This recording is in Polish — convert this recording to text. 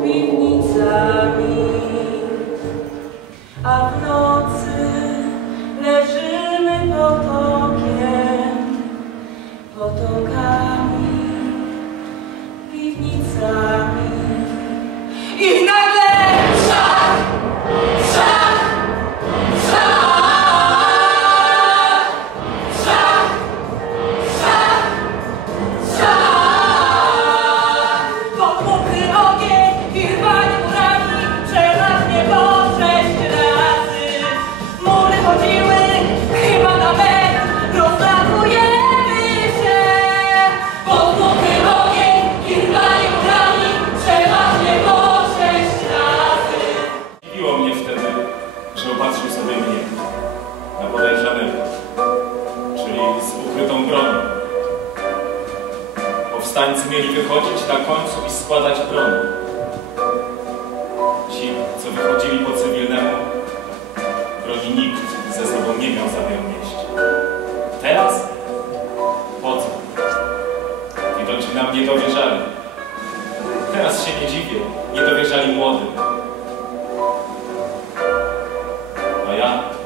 piwnicami, a w know. Że opatrzył sobie mnie na podejrzanego, czyli z ukrytą bronią. Powstańcy mieli wychodzić na końcu i składać broń. Ci, co wychodzili po cywilnemu, broni nikt ze sobą nie miał zamiar nieść. Teraz? Po co? Widocznie nam nie dowierzali. Teraz się nie dziwię, nie dowierzali młodym. 아니라